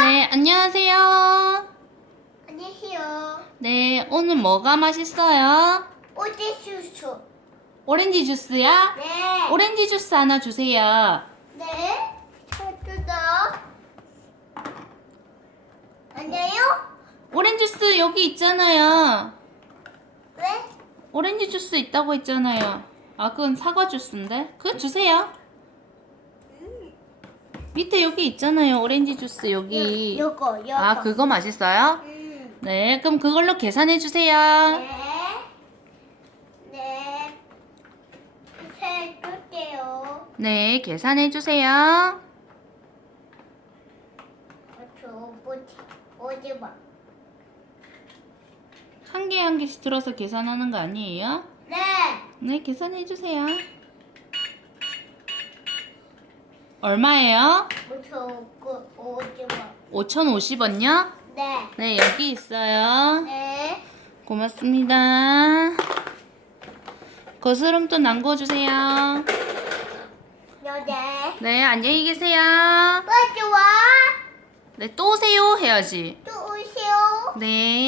네, 안녕하세요. 안녕하세요. 네, 오늘 뭐가 맛있어요? 오지 수수. 오렌지 주스야? 네. 오렌지 주스 하나 주세요. 네. 저도다. 안녕요? 오렌지 주스 여기 있잖아요. 왜? 오렌지 주스 있다고 했잖아요. 아, 그건 사과 주스인데? 그거 주세요. 밑에 여기 있잖아요. 오렌지 주스 여기. 요, 요거 요거. 아, 그거 맛있어요? 음. 네, 그럼 그걸로 계산해 주세요. 네. 네. 세 줄게요. 네, 계산해 주세요. 저 오지 오지 마. 한개 한 개씩 들어서 계산하는 거 아니에요? 네. 네, 계산해 주세요. 얼마예요? 저 오지 마. 5,050원요? 네. 네, 여기 있어요. 네. 고맙습니다. 거스름돈 남겨 주세요. 여대. 네, 안녕히 계세요. 빨리 와. 네, 또 오세요 해야지. 또 오세요. 네.